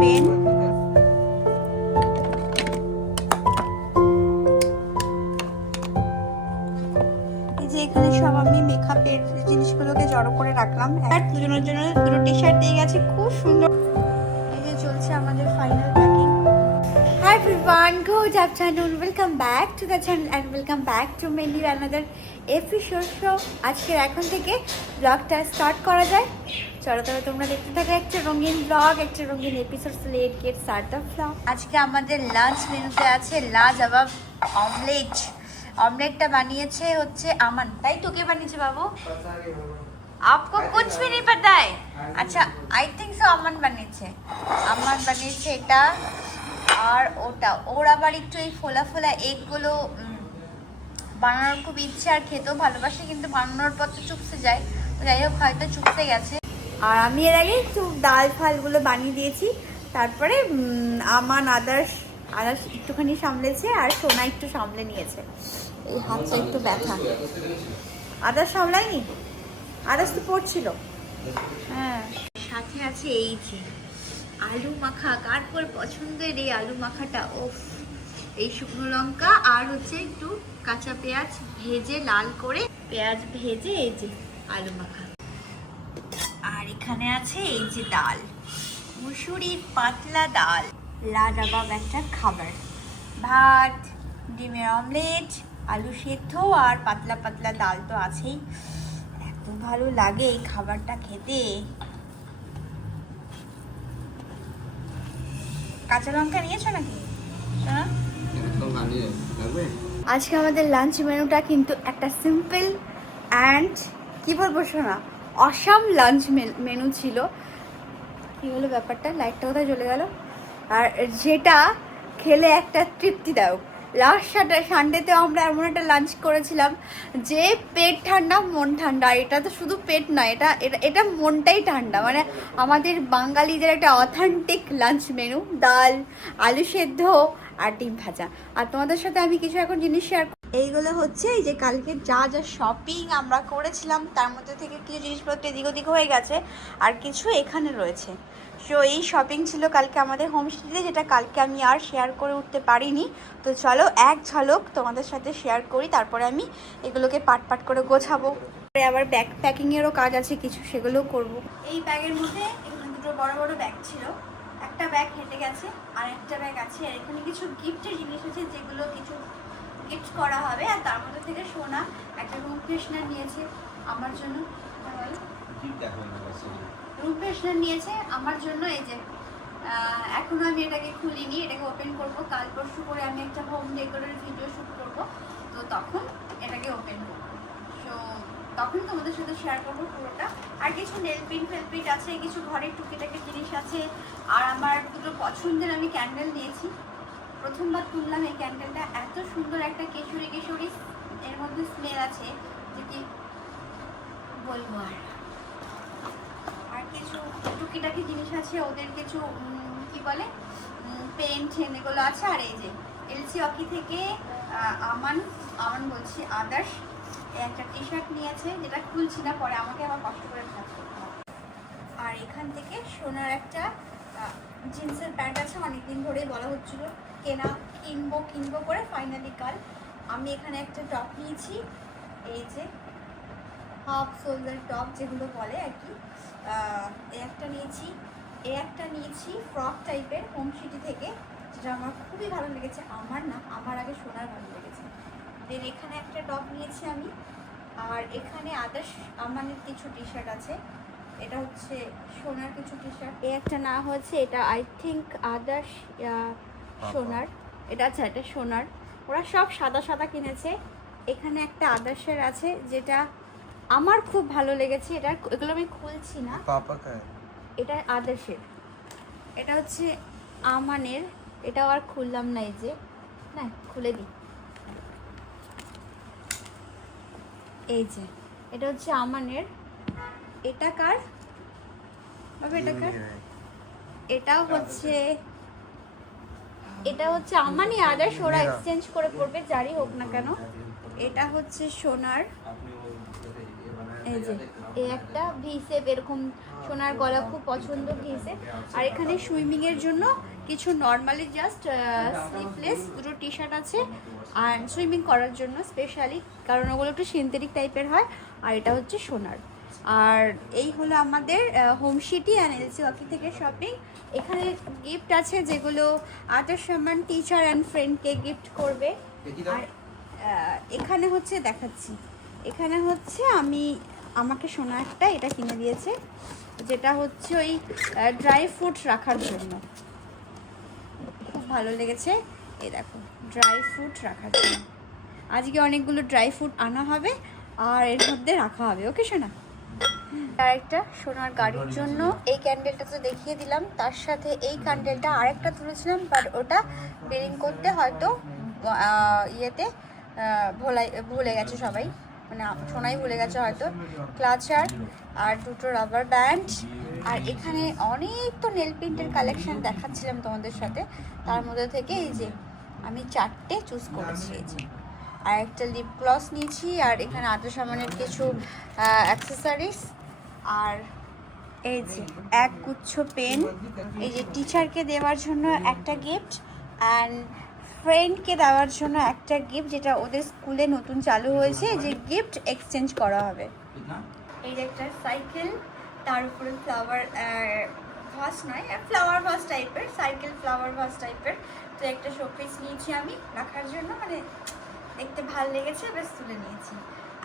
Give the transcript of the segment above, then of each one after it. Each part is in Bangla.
পেন, এই যে এখানে সব আমি মেকআপের জিনিসগুলোকে জড়ো করে রাখলাম। আর দুজনের জন্য দুটো টি শার্ট দিয়ে গেছে, খুব সুন্দর। এই যে চলছে আমাদের final packing. Hi everyone, good afternoon, welcome back to the channel and welcome back to many another episode. So আজকের এখন থেকে ব্লগটা স্টার্ট করা যায়। চলো তবে তোমরা দেখতে থাকো একটা রঙিন ব্লগ, একটা রঙিন episode. Late get start the blog. আজকে আমাদের লাঞ্চ মেনুতে আছে লাজবাব অমলেট। অমলেটটা বানিয়েছে হচ্ছে আমান, তাই তো? কে বানিয়েছে বাবু? आपको कुछ भी नहीं पता है? अच्छा, आई थिंक सो अमन বানিয়েছে। अमन বানিয়েছে এটা আর ওটা। ওর আবার একটু এই ফোলা ফোলা এগগুলো বানানোর খুব ইচ্ছে আর খেতেও ভালোবাসে, কিন্তু বানানোর পর তো চুপসে যায়। তো যাই হোক, হয়তো চুপসে গেছে। আর আমি এর আগে একটু ডাল ফালগুলো বানিয়ে দিয়েছি। তারপরে আমান আদার্স একটুখানি সামলেছে আর সোনা একটু সামলে নিয়েছে। এই হাতটা একটু ব্যথা। আদার্স সামলায়নি, আদার্স তো পড়ছিল। হ্যাঁ, সাথে আছে এই যে আলু মাখা। কার পর পছন্দের এই আলু মাখাটা? ওফ, এই শুকনো লঙ্কা আর হচ্ছে একটু কাঁচা পেঁয়াজ ভেজে লাল করে, পেঁয়াজ ভেজে এই যে আলু মাখা। আর এখানে আছে এই যে ডাল, মুসুরির পাতলা ডাল। লাজবাব একটা খাবার। ভাত, ডিমের অমলেট, আলু সেদ্ধ আর পাতলা পাতলা ডাল তো আছেই। এত ভালো লাগে এই খাবারটা খেতে। কাঁচা লঙ্কা নিয়েছো নাকি? আজকে আমাদের লাঞ্চ মেনুটা কিন্তু একটা সিম্পল অ্যান্ড কি বলবো শোনা, অসাম লাঞ্চ মেনু ছিল। কি হলো ব্যাপারটা? লাইটটা কোথায় চলে গেল? আর যেটা খেলে একটা তৃপ্তিদায়ক। লাস্ট সানডেতেও আমরা এমন একটা লাঞ্চ করেছিলাম যে পেট ঠান্ডা মন ঠান্ডা। এটা তো শুধু পেট নয়, এটা মনটাই ঠান্ডা। মানে আমাদের বাঙালিদের একটা অথেন্টিক লাঞ্চ মেনু, ডাল, আলু সেদ্ধ আর ডিম ভাজা। আর তোমাদের সাথে আমি কিছু এখন জিনিস শেয়ার। এইগুলো হচ্ছে এই যে কালকে যা যা শপিং আমরা করেছিলাম, তার মধ্যে থেকে কিছু জিনিসপত্র এদিক ওদিক হয়ে গেছে আর কিছু এখানে রয়েছে। সো এই শপিং ছিল কালকে আমাদের হোমস্টেতে, যেটা কালকে আমি আর শেয়ার করে উঠতে পারিনি। তো চলো এক ঝলক তোমাদের সাথে শেয়ার করি, তারপরে আমি এগুলোকে পাট পাট করে গোছাবো। আবার ব্যাগ প্যাকিংয়েরও কাজ আছে কিছু, সেগুলোও করব। এই ব্যাগের মধ্যে এখানে দুটো বড় বড় ব্যাগ ছিল। একটা ব্যাগ হেঁটে গেছে আর একটা ব্যাগ আছে। আর এখানে কিছু গিফটের জিনিস আছে, যেগুলো কিছু গিফট করা হবে। আর তার মধ্যে থেকে সোনা একটা রুম ফ্রেশনার নিয়েছে আমার জন্য। রুম ফ্রেশনার নিয়েছে আমার জন্য। এই যে এখনো আমি এটাকে খুলিনি, এটাকে ওপেন করব। কাল পরশু করে আমি একটা হোম ডেকোরের ভিডিও শ্যুট করব, তো তখন এটাকে ওপেন করব। সো তখন তোমাদের সাথে শেয়ার করবো পুরোটা। আর কিছু নেলপিন ফেলপিট আছে, কিছু ঘরের টুকিটাকি জিনিস আছে। আর আমার দুটো পছন্দের আমি ক্যান্ডেল নিয়েছি। প্রথমবার তুললাম এই ক্যান্ডেলটা, এত সুন্দর একটা কেশরি কেশরি এর মধ্যে স্মেল আছে যে কি বলবো। আর কিছু টুকিটাকি জিনিস আছে, ওদের কিছু কি বলে পেন্ট এগুলো আছে। আর এই যে এলসি অকি থেকে আমান বলছি আদার্স একটা টি শার্ট নিয়েছে, যেটা খুলছি না, পরে আমাকে আবার কষ্ট করে ভাজ করতে হবে। আর এখান থেকে সোনার একটা জিন্সের প্যান্ট আছে, অনেকদিন ধরেই বলা হচ্ছিল কিনবো করে ফাইনালি কাল আমি এখানে একটা টপ নিয়েছি। এই যে হাফ শোল্ডার টপ যেগুলো বলে আর কি। এই একটা নিয়েছি ফ্রক টাইপের হোম সিটি থেকে, যেটা আমার খুবই ভালো লেগেছে। আমার আগে সোনার ভালো লেগেছে। দেন এখানে একটা টপ নিয়েছি আমি। আর এখানে আদার্স আমাদের কিছু টি শার্ট আছে। এটা হচ্ছে সোনার কিছু টি শার্ট। একটা না হচ্ছে এটা আই থিঙ্ক আদার্স সোনার। এটা আচ্ছা, এটা সোনার। ওরা সব সাদা সাদা কিনেছে। এখানে একটা আদার্সের আছে যেটা আমার খুব ভালো লেগেছে। এগুলো আমি খুলছি না, এটা আদার্সের। এটা হচ্ছে আমানের, এটাও আর খুললাম না। এই যে না, খুলে দিই। এই যে এটা হচ্ছে আমানের। এটা কার বাবা? এটা কার? এটা হচ্ছে আমানই আদার্স, ওরা এক্সচেঞ্জ করে পড়বে যারই হোক না কেন। এটা হচ্ছে সোনার। এই যে এই একটা ভি শেপ, এরকম সোনার গলা খুব পছন্দ ভি শেপ। আর এখানে সুইমিং এর জন্য কিছু নর্মালি জাস্ট স্লিভলেস দুটো টি শার্ট আছে, আর সুইমিং করার জন্য স্পেশালি, কারণ ওগুলো একটু সিনথেটিক টাইপের হয়। আর এটা হচ্ছে সোনার। আর এই হলো আমাদের হোম সিটি অ্যান্ড এলসি ওয়াকি থেকে শপিং। এখানে গিফট আছে যেগুলো আদার সামান টিচার অ্যান্ড ফ্রেন্ডকে গিফট করবে। আর এখানে হচ্ছে দেখাচ্ছি, এখানে হচ্ছে আমাকে সোনা একটা এটা কিনে দিয়েছে, যেটা হচ্ছে ওই ড্রাই ফ্রুট রাখার জন্য। খুব ভালো লেগেছে। এই দেখো, ড্রাই ফ্রুট রাখার জন্য। আজকে অনেকগুলো ড্রাই ফ্রুট আনা হবে আর এর মধ্যে রাখা হবে। ওকে সোনা। আর একটা সোনার গাড়ির জন্য এই ক্যান্ডেলটা তো দেখিয়ে দিলাম, তার সাথে এই ক্যান্ডেলটা আরেকটা তুলেছিলাম, বাট ওটা বেরিং করতে হয়তো ইয়েতে ভুলে গেছে সবাই, মানে সোনাই ভুলে গেছে হয়তো। ক্লাচার আর দুটো রাবার ব্যান্ড। আর এখানে অনেক তো নেল পেন্টের কালেকশন দেখাচ্ছিলাম তোমাদের সাথে, তার মধ্যে থেকে এই যে আমি 4টে চুজ করেছি। এই যে আর একটা লিপ গ্লস নিয়েছি, আর এখানে আদার সামানের কিছু অ্যাক্সেসরিজ, আর এই যে এক গুচ্ছ পেন, এই যে টিচারকে দেওয়ার জন্য একটা গিফট অ্যান্ড ফ্রেন্ডকে দেওয়ার জন্য একটা গিফট, যেটা ওদের স্কুলে নতুন চালু হয়েছে, যে গিফট এক্সচেঞ্জ করা হবে। এই যে একটা সাইকেল, তার উপরে ফ্লাওয়ার ভাস নয়, ফ্লাওয়ার ভাস টাইপের সাইকেল, ফ্লাওয়ার ভাস টাইপের। তো একটা শোপিস নিয়েছি আমি রাখার জন্য, মানে দেখতে ভালো লেগেছে, বেশ তুলে নিয়েছি।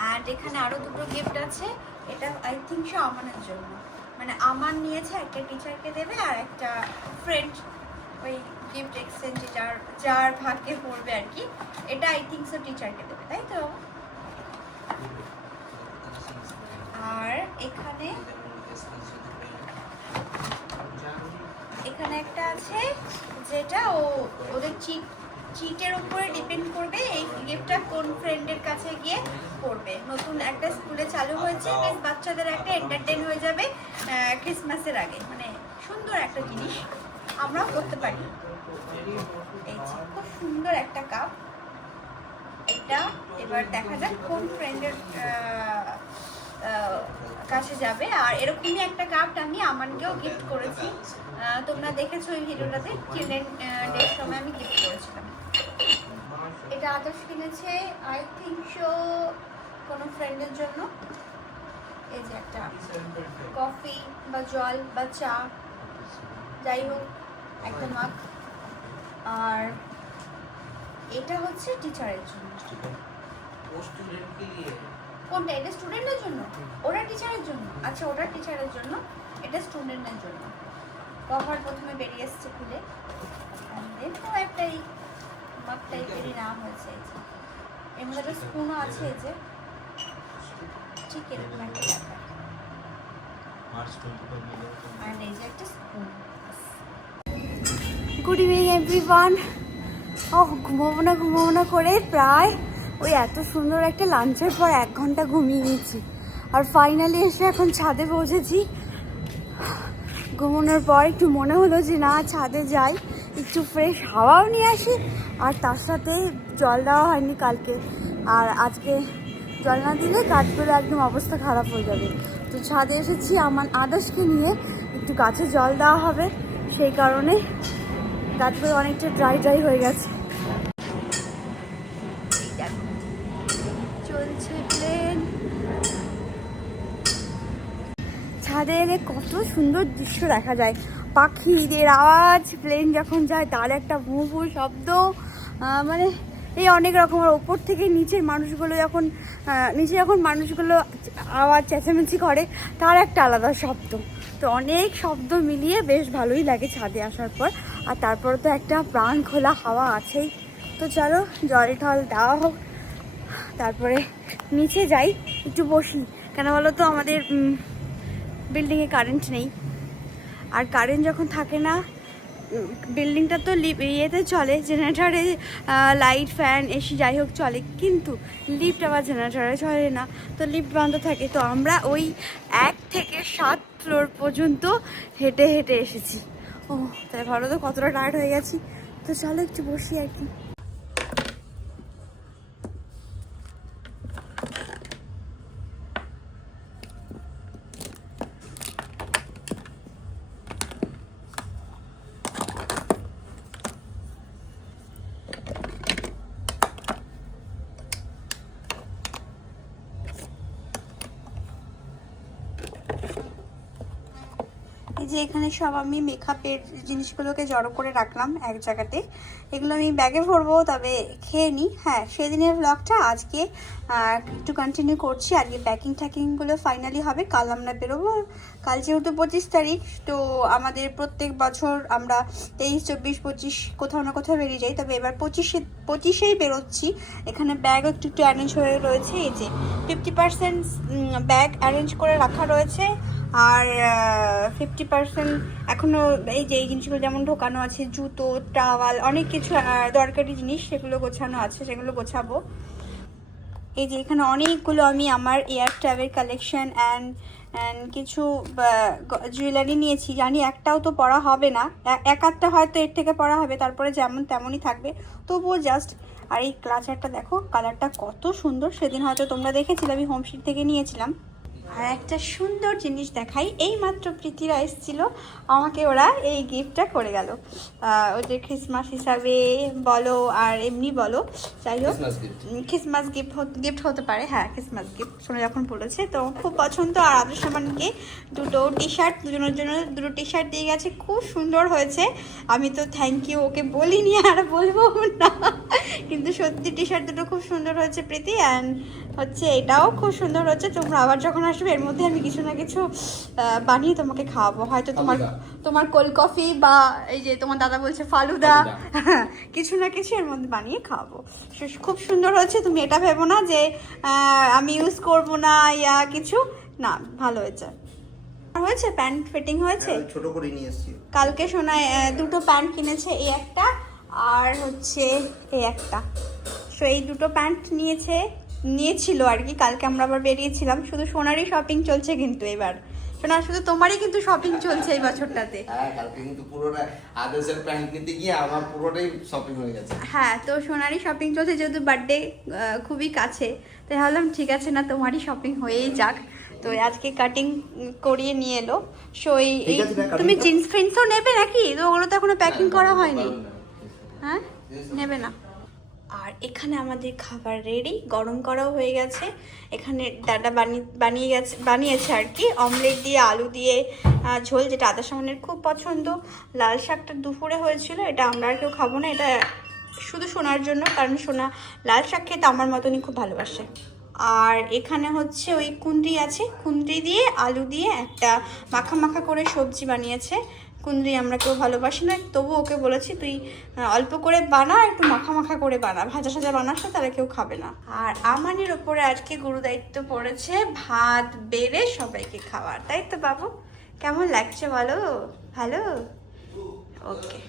আর এখানে আরও দুটো গিফট আছে, এটা আই থিঙ্ক সো আমানের জন্য, মানে আমার নিয়েছে, একটা টিচারকে দেবে আর একটা ফ্রেন্ড ওই গিফট এক্সচেঞ্জে যার ভাগ্যে পড়বে আর কি। এটা আই থিঙ্ক সো টিচারকে দেবে, তাই তো। আর এখানে একটা আছে, যেটা ওদের চিটের উপরে ডিপেন্ড করবে এই গিফটটা কোন ফ্রেন্ডের কাছে গিয়ে পড়বে। নতুন একটা স্কুলে চালু হয়েছে, বেশ বাচ্চাদের একটা এন্টারটেইন হয়ে যাবে ক্রিসমাসের আগে, মানে সুন্দর একটা জিনিস আমরাও করতে পারি। এই খুব সুন্দর একটা কাপ, এটা এবার দেখা যাক কোন ফ্রেন্ডের কাছে যাবে। আর এরকমই একটা কাপ আমি আমানকেও গিফট করেছি, তোমরা দেখেছো ওই ভিডিওটাতে, চিলড্রেন ডের সময় আমি গিফট করেছিলাম। এটা আদর্শ কিনেছে আই থিঙ্ক সো কোনো ফ্রেন্ডের জন্য। এই যে একটা কফি বা জল বা চা, যাই হোক একটা মাগ। আর এটা হচ্ছে টিচারের জন্য। কোনটা? এটা স্টুডেন্টের জন্য, ওরা টিচারের জন্য। আচ্ছা, ওটা টিচারের জন্য, এটা স্টুডেন্টের জন্য। কভার প্রথমে বেরিয়ে এসছে খুলে, একটা এই মাগ টাইপেরই নাম হয়েছে। এর মধ্যে একটা স্পুনও আছে, এই যে ঠিক এরকম একটা ব্যাপার। আর এই যে একটা স্পুন। Good evening everyone. ঘুমাবো না করে প্রায় ওই এত সুন্দর একটা লাঞ্চের পর 1 ঘন্টা ঘুমিয়ে নিয়েছি, আর ফাইনালি এসে এখন ছাদে পৌঁছেছি। ঘুমানোর পর একটু মনে হলো যে না, ছাদে যাই, একটু ফ্রেশ হাওয়াও নিয়ে আসি, আর তার সাথে জল দেওয়া হয়নি কালকে, আর আজকে জল না দিলে গাছগুলো একদম অবস্থা খারাপ হয়ে যাবে। তো ছাদে এসেছি, আমার আদর্শকে নিয়ে একটু গাছে জল দেওয়া হবে, সেই কারণে গাছগুলো অনেকটা ড্রাই হয়ে গেছে। চলছে প্লেন। ছাদে এলে কত সুন্দর দৃশ্য দেখা যায়, পাখিদের আওয়াজ, প্লেন যখন যায় তার একটা ভুঁ ভুঁ শব্দ, মানে এই অনেক রকমের। ওপর থেকে নিচের মানুষগুলো যখন মানুষগুলো আওয়াজ চেঁচামেচি করে, তার একটা আলাদা শব্দ। তো অনেক শব্দ মিলিয়ে বেশ ভালোই লাগে ছাদে আসার পর। আর তারপর তো একটা প্রাণ খোলা হাওয়া আছেই। তো চলো জল টল দেওয়া হোক, তারপরে নিচে যাই, একটু বসি। কেন বলো তো, আমাদের বিল্ডিংয়ে কারেন্ট নেই, আর কারেন্ট যখন থাকে না, বিল্ডিংটা তো ইয়েতে চলে, জেনারেটারে, লাইট, ফ্যান, এসি যাই হোক চলে, কিন্তু লিফট আবার জেনারেটারে চলে না, তো লিফট বন্ধ থাকে। তো আমরা ওই 1 থেকে 7 ফ্লোর পর্যন্ত হেঁটে এসেছি। ও তাই ভালো, তো কতটা টায়ার্ড হয়ে গেছি। তো চলো একটু বসি আর কি। এই যে এখানে সব আমি মেকআপের জিনিসগুলোকে জড়ো করে রাখলাম এক জায়গাতে। এগুলো আমি ব্যাগে ভরবো, তবে খেয়ে নিই। হ্যাঁ, সেদিনের ব্লগটা আজকে একটু কন্টিনিউ করছি। আজকে প্যাকিং ট্যাকিংগুলো ফাইনালি হবে, কাল আমরা বেরোবো। কাল যেহেতু 25 তারিখ, তো আমাদের প্রত্যেক বছর আমরা 23, 24, 25 কোথাও না কোথাও বেরিয়ে যাই, তবে এবার 25-এই বেরোচ্ছি। এখানে ব্যাগও একটু একটু অ্যারেঞ্জ হয়ে রয়েছে। এই যে 50% ব্যাগ অ্যারেঞ্জ করে রাখা রয়েছে, আর 50% এখনও এই যে এই জিনিসগুলো যেমন ঢোকানো আছে, জুতো, টাওয়াল, অনেক কিছু দরকারি জিনিস, সেগুলো গোছানো আছে, সেগুলো গোছাবো। এই যে এখানে অনেকগুলো আমি আমার এয়ার ট্যাবের কালেকশন অ্যান্ড কিছু জুয়েলারি নিয়েছি। জানি একটাও তো পরা হবে না, এক আধটা হয়তো এর থেকে পরা হবে, তারপরে যেমন তেমনই থাকবে, তবুও জাস্ট। আর এই ক্লাচারটা দেখো, কালারটা কত সুন্দর। সেদিন হয়তো তোমরা দেখেছিলে, আমি হোমশিট থেকে নিয়েছিলাম। আর একটা সুন্দর জিনিস দেখাই, এই মাত্র প্রীতিরা এসেছিল, আমাকে ওরা এই গিফটটা করে গেল। ওদের ক্রিসমাস হিসাবে বলো আর এমনি বলো, যাই হোক ক্রিসমাস গিফট হতে পারে। হ্যাঁ, ক্রিসমাস গিফট শোনা যখন বলেছে, তো খুব পছন্দ। আর আদর্শ সামানকে দুটো টি শার্ট, দুজনের জন্য দুটো টি শার্ট দিয়ে গেছে, খুব সুন্দর হয়েছে। আমি তো থ্যাংক ইউ ওকে বলিনি, আর বলবো না, কিন্তু সত্যি টি শার্ট দুটো খুব সুন্দর হয়েছে প্রীতি। অ্যান্ড হচ্ছে এটাও খুব সুন্দর হচ্ছে। তোমরা আবার যখন আসবে, এর মধ্যে আমি কিছু না কিছু বানিয়ে তোমাকে খাওয়াবো, হয়তো তোমার কোল্ড কফি, বা এই যে তোমার দাদা বলছে ফালুদা, কিছু না কিছু এর মধ্যে বানিয়ে খাওয়াবো। খুব সুন্দর হয়েছে, তুমি এটা ভেবো না যে আমি ইউজ করবো না ইয়া কিছু না, ভালো হয়েছে। হয়েছে প্যান্ট ফিটিং হয়েছে, ছোট করে নিয়ে এসেছি কালকে শোনায় দুটো প্যান্ট কিনেছে, এই একটা আর হচ্ছে এই একটা। সো এই দুটো প্যান্ট নিয়েছিল আর কি। কালকে আমরা আবার বেরিয়েছিলাম, শুধু সোনারই শপিং চলছে কিন্তু এবার। শোনা, শুধু তোমারই কিন্তু শপিং চলছে এই বছরটাতে। হ্যাঁ, কালকে কিন্তু পুরোটা আদেশের প্যান্ট নিতে গিয়ে আমার পুরোটাই শপিং হয়ে গেছে। হ্যাঁ, তো সোনারই শপিং চলছে, যেহেতু বার্থডে খুবই কাছে, তাই ভাবলাম ঠিক আছে না, তোমারই শপিং হয়েই যাক। তো আজকে কাটিং করিয়ে নিয়ে এলো। সো এই তুমি জিন্স ফিন্সও নেবে নাকি? তো ওগুলো তো এখনো প্যাকিং করা হয়নি। হ্যাঁ, নেবে না? আর এখানে আমাদের খাবার রেডি, গরম করাও হয়ে গেছে। এখানে দাদা বানিয়েছে আর কি, অমলেট দিয়ে আলু দিয়ে ঝোল, যেটা আদা সামানের খুব পছন্দ। লাল শাকটা দুপুরে হয়েছিল, এটা আমরা আর কেউ খাবো না, এটা শুধু সোনার জন্য, কারণ সোনা লাল শাক খেতে আমার মতনই খুব ভালোবাসে। আর এখানে হচ্ছে ওই কুঁদরি আছে, কুঁদরি দিয়ে আলু দিয়ে একটা মাখা মাখা করে সবজি বানিয়েছে। কুঁদরি আমরা কেউ ভালোবাসি না, তবু ওকে বলেছি তুই অল্প করে বানা, একটু মাখা মাখা করে বানা, ভাজা সাজা বানাস না, তাহলে কেউ খাবে না। আর আমানের ওপরে আজকে গুরু দায়িত্ব পড়েছে ভাত বেড়ে সবাইকে খাওয়ার, তাই তো বাবু? কেমন লাগছে বলো? ভালো? ওকে।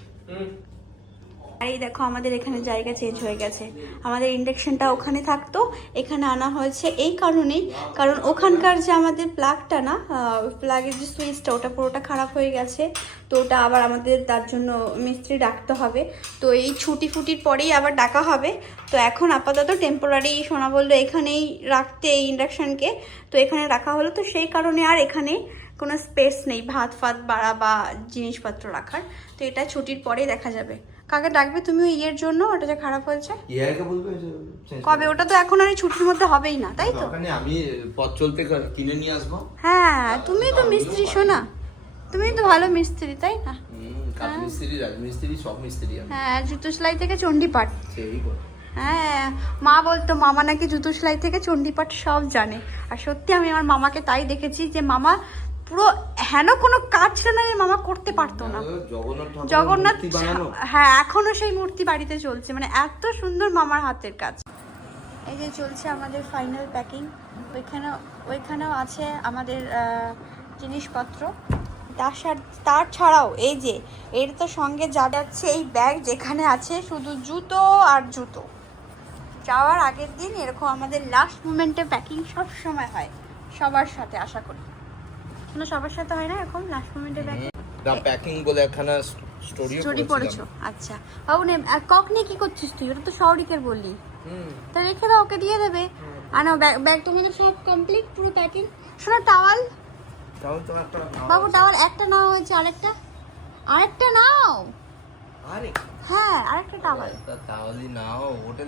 আর এই দেখো, আমাদের এখানে জায়গা চেঞ্জ হয়ে গেছে। আমাদের ইন্ডাকশনটা ওখানে থাকতো, এখানে আনা হয়েছে এই কারণেই, কারণ ওখানকার যে আমাদের প্লাগটা না, প্লাগের যে সুইচটা, ওটা পুরোটা খারাপ হয়ে গেছে। তো ওটা আবার আমাদের তার জন্য মিস্ত্রি ডাকতে হবে। তো এই ছুটির পরেই আবার ডাকা হবে। তো এখন আপাতত টেম্পোরারি সোনা বললো এখানেই রাখতে এই ইন্ডাকশনকে, তো এখানে রাখা হলো। তো সেই কারণে আর এখানে কোনো স্পেস নেই ভাত বাড়া বা জিনিসপত্র রাখার। তো এটা ছুটির পরেই দেখা যাবে। কাকে ডাকবে তুমি ওই ইয়ের জন্য, ওটা যে খারাপ হয়েছে? ইয়ারকে বলবে কবে? ওটা তো এখন আর ছুটির মধ্যে হবেই না, তাই তো? আমি পথ চলতে কিনে নিয়ে আসবো। হ্যাঁ, তুমি তো মিস্ত্রি শোনা, তুমি তো ভালো মিস্ত্রি, তাই না? কাঠ মিস্ত্রি, রাজমিস্ত্রি, সব মিস্ত্রি। হ্যাঁ, জুতো সেলাই থেকে চণ্ডীপাঠ। সেই করে। হ্যাঁ, মা বলতো মামা নাকি জুতো সেলাই থেকে চণ্ডীপাঠ সব জানে। আর সত্যি আমি আমার মামাকে তাই দেখেছি, যে মামা পুরো হেন কোনো কাজ ছিল না যে মামা করতে পারতো না। জগন্নাথ, হ্যাঁ, এখনো সেই মূর্তি বাড়িতে চলছে, মানে এত সুন্দর মামার হাতের কাজ। এই যে চলছে আমাদের ফাইনাল প্যাকিং। ওইখানেও আছে আমাদের জিনিসপত্র। তার ছাড়াও এই যে এর তো সঙ্গে যা যাচ্ছে এই ব্যাগ, যেখানে আছে শুধু জুতো আর জুতো। যাওয়ার আগের দিন এরকম আমাদের লাস্ট মোমেন্টে প্যাকিং সব সময় হয়, সবার সাথে আশা করি। কোনো সবার সাথে হয় না এরকম লাস্ট মোমেন্টে প্যাকিং বলে একখানা স্টোরি পড়েছো? আচ্ছা বাবু, নে কক নিয়ে কি করছিস তুই? ওটা তো শহরিকের বললি, তা রেখে দাও, ওকে দিয়ে দেবে। আর না, ব্যাগ তোমাদের সব কমপ্লিট, পুরো প্যাকিং। শোনো, টাওয়াল বাবু, টাওয়াল একটা নাও হয়েছে, আরেকটা নাও। হ্যাঁ, আরেকটা টাওয়াল। তাহলে নাও, হোটেলে